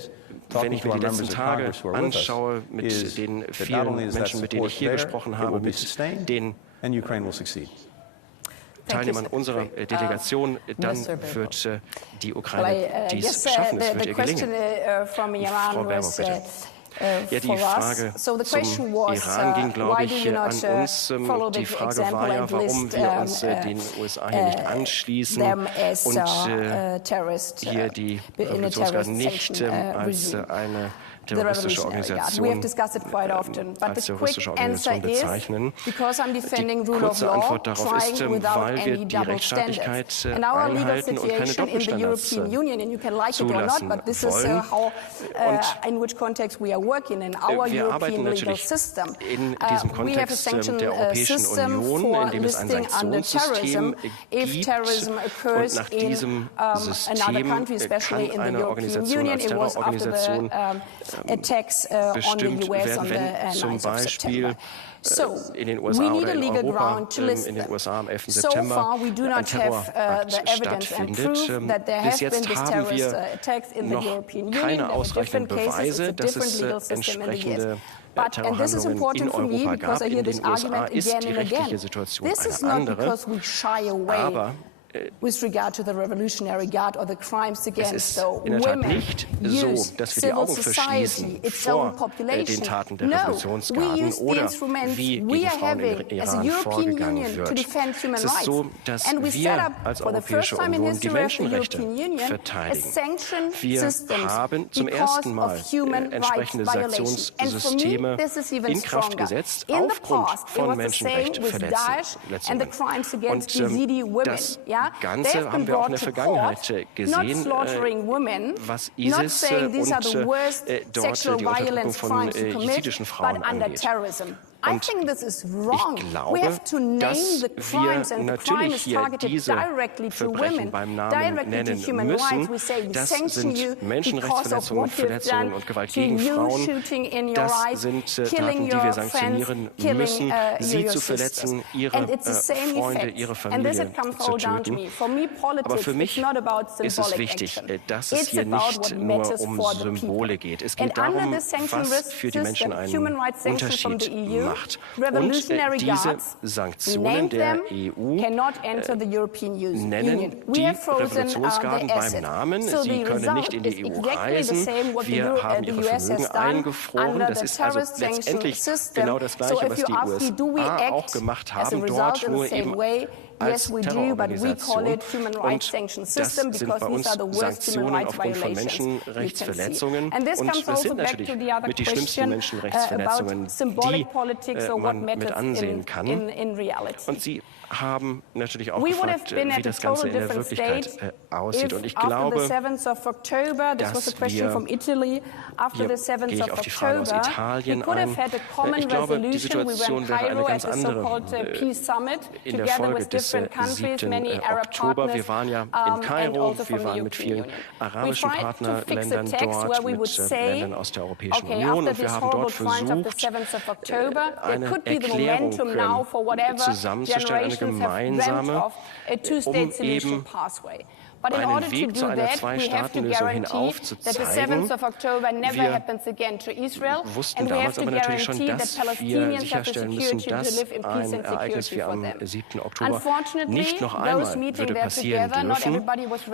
wenn ich mir die letzten Tage anschaue, mit den vielen Menschen, mit denen ich hier gesprochen habe, mit den Teilnehmern unserer Delegation, dann wird die Ukraine dies schaffen. Es wird ihr gelingen. Frau Baerbock, bitte. Ja, die Frage zum Iran ging, glaube ich, an uns. Die Frage war ja, warum wir uns den USA hier nicht anschließen und hier die Revolutionsgarde nicht als eine terroristische Organisation bezeichnen. Die kurze Antwort darauf ist, weil wir die Rechtsstaatlichkeit einhalten und keine Doppelstandards zulassen wollen. Und wir arbeiten natürlich in diesem Kontext der Europäischen Union, in dem es ein Sanktionssystem gibt. Und nach diesem System kann eine Organisation als Terrororganisation bestimmt werden, wenn zum Beispiel in den USA oder in Europa in den USA am 11. September ein Terrorakt stattfindet. Bis jetzt haben wir noch keine ausreichenden Beweise, dass es entsprechende Terrorhandlungen in Europa gab. In den USA ist die rechtliche Situation eine andere. Aber es ist in der Tat nicht so, dass wir die Augen verschließen vor den Taten der Revolutionsgarden oder wie gegen Frauen im Iran vorgegangen wird. Es ist so, dass wir als Europäische Union die Menschenrechte verteidigen. Wir haben zum ersten Mal entsprechende Sanktionssysteme in Kraft gesetzt aufgrund von Menschenrechtsverletzungen. Und das Ganze haben wir auch in der Vergangenheit gesehen, was ISIS und dort die Unterdrückung von jesidischen Frauen angeht. Und ich glaube, dass wir natürlich hier diese Verbrechen beim Namen nennen müssen. Das sind Menschenrechtsverletzungen, Verletzungen und Gewalt gegen Frauen. Das sind Taten, die wir sanktionieren müssen. Sie zu verletzen, ihre Freunde, ihre Familie zu töten. Aber für mich ist es wichtig, dass es hier nicht nur um Symbole geht. Es geht darum, was für die Menschen einen Unterschied macht. Und diese Sanktionen der EU nennen die Revolutionsgarden beim Namen. Sie können nicht in die EU reisen. Wir haben ihre Vermögen eingefroren. Das ist also letztendlich genau das Gleiche, was die USA auch gemacht haben, dort nur eben als Terrororganisation. Und das sind bei uns Sanktionen aufgrund von Menschenrechtsverletzungen. Und das sind natürlich mit die schlimmsten Menschenrechtsverletzungen, die man mit ansehen kann. Und Sie haben natürlich auch gefragt, wie das Ganze in der Wirklichkeit aussieht. Und ich glaube, dass wir, hier gehe ich auf die Frage aus Italien ein, ich glaube, die Situation wäre eine ganz andere in der Folge des 7. Oktober. Wir waren ja in Kairo, wir waren mit vielen arabischen Partnerländern dort, mit Ländern aus der Europäischen Union und wir haben dort versucht, eine Erklärung zusammenzustellen, eine gemeinsame, um eben einen Weg zu einer Zwei-Staaten-Lösung hin aufzuzeigen. Wir wussten damals aber natürlich schon, dass wir sicherstellen müssen, dass ein Ereignis wie am 7. Oktober nicht noch einmal würde passieren dürfen.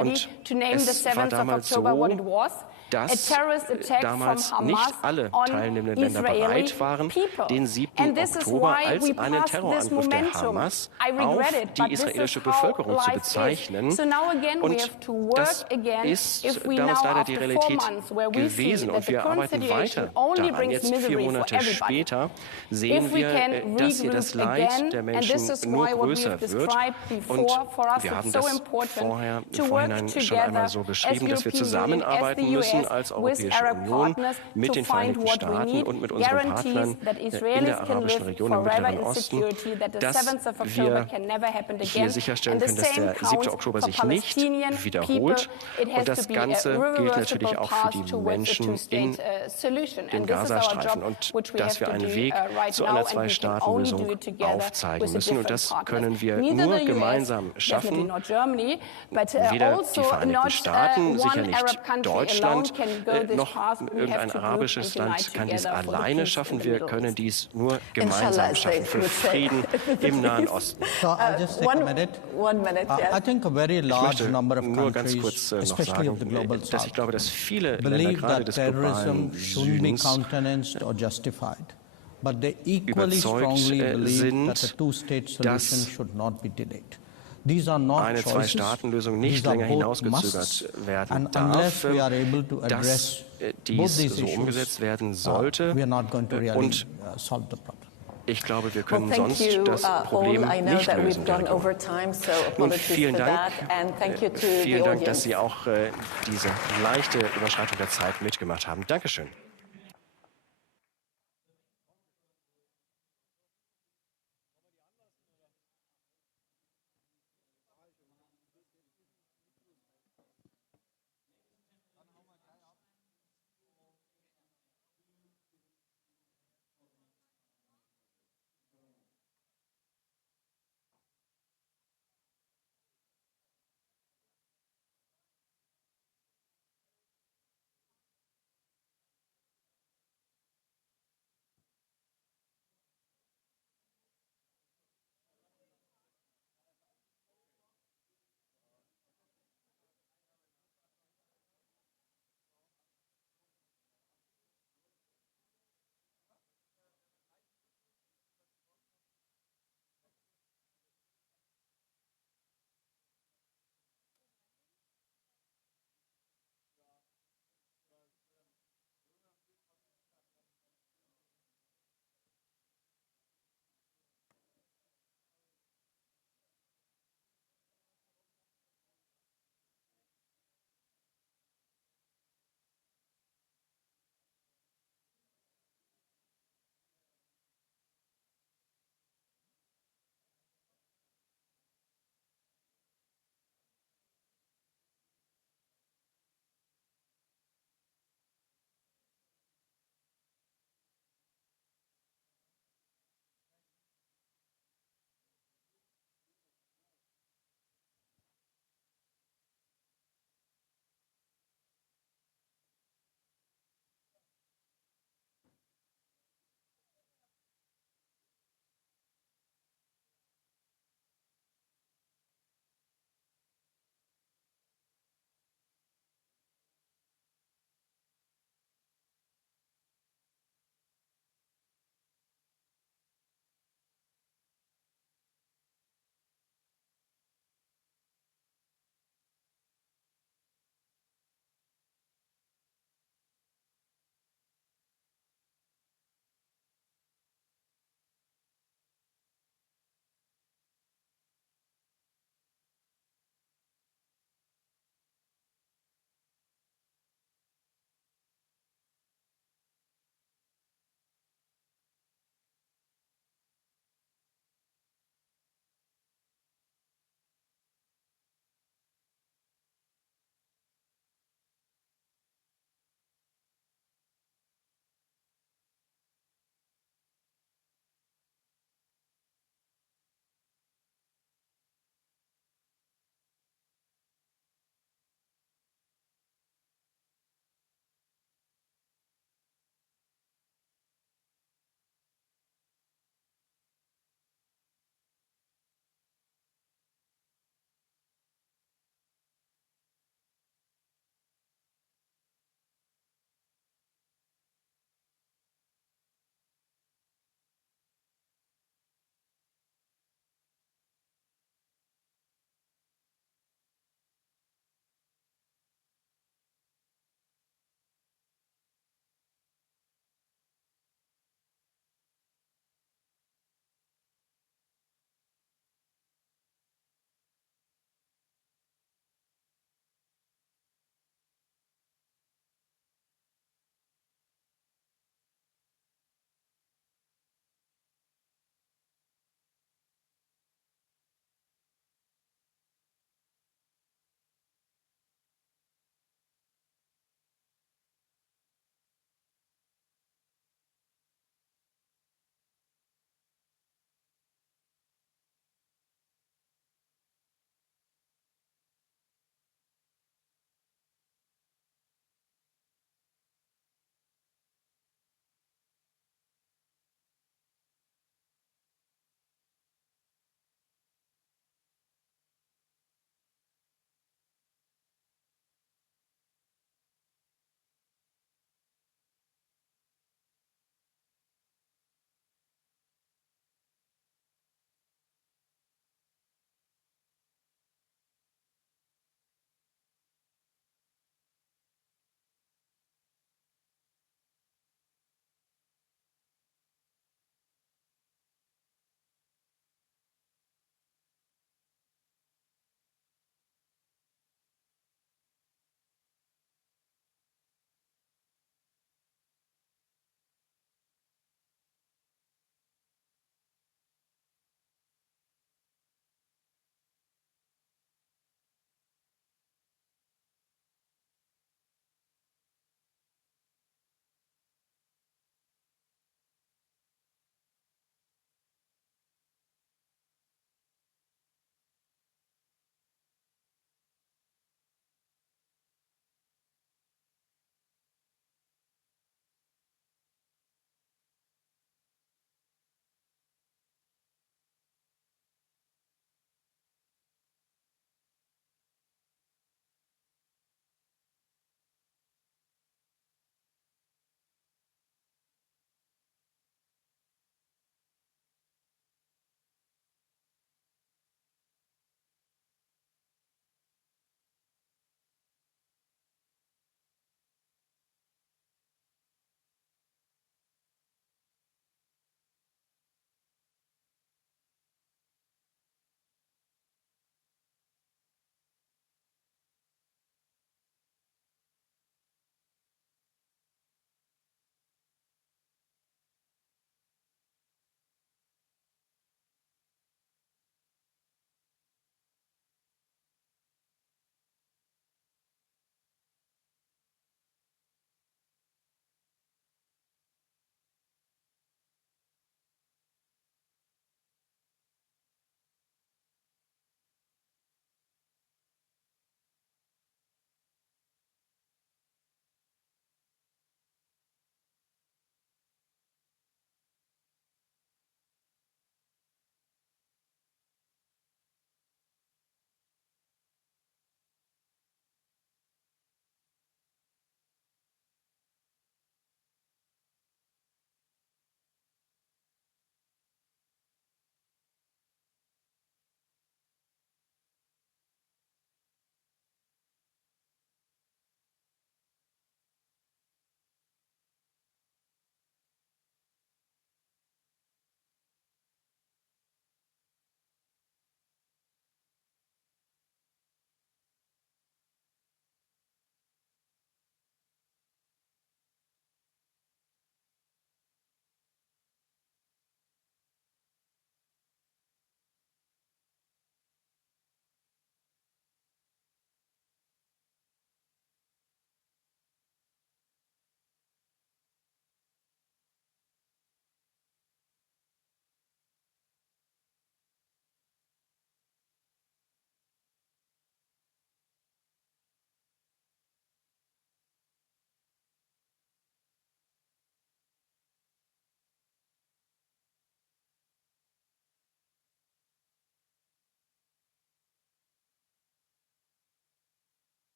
Und es war damals so, dass damals nicht alle teilnehmenden Länder bereit waren, den 7. Oktober als einen Terrorangriff der Hamas auf die israelische Bevölkerung zu bezeichnen. Und das ist damals leider die Realität gewesen. Und wir arbeiten weiter daran. Jetzt 4 Monate später sehen wir, dass hier das Leid der Menschen nur größer wird. Und wir haben das vorhinein schon einmal so beschrieben, dass wir zusammenarbeiten müssen als Europäische Union mit den Vereinigten Staaten und mit unseren Partnern in der arabischen Region im Mittleren Osten, dass wir hier sicherstellen können, dass der 7. Oktober sich nicht wiederholt. Und das Ganze gilt natürlich auch für die Menschen in den Gazastreifen und dass wir einen Weg zu einer Zwei-Staaten-Lösung aufzeigen müssen. Und das können wir nur gemeinsam schaffen. Weder die Vereinigten Staaten, sicher nicht Deutschland, noch irgendein arabisches Land kann dies alleine schaffen. Wir können dies nur gemeinsam schaffen für Frieden im Nahen Osten. Ich möchte nur ganz kurz noch sagen, dass ich glaube, dass viele Länder gerade des globalen Südens überzeugt sind, dass eine Zwei-Staaten-Lösung nicht länger hinausgezögert werden darf, dass dies so umgesetzt werden sollte. Und ich glaube, wir können sonst das Problem nicht lösen. Nun, vielen Dank, dass Sie auch diese leichte Überschreitung der Zeit mitgemacht haben. Dankeschön.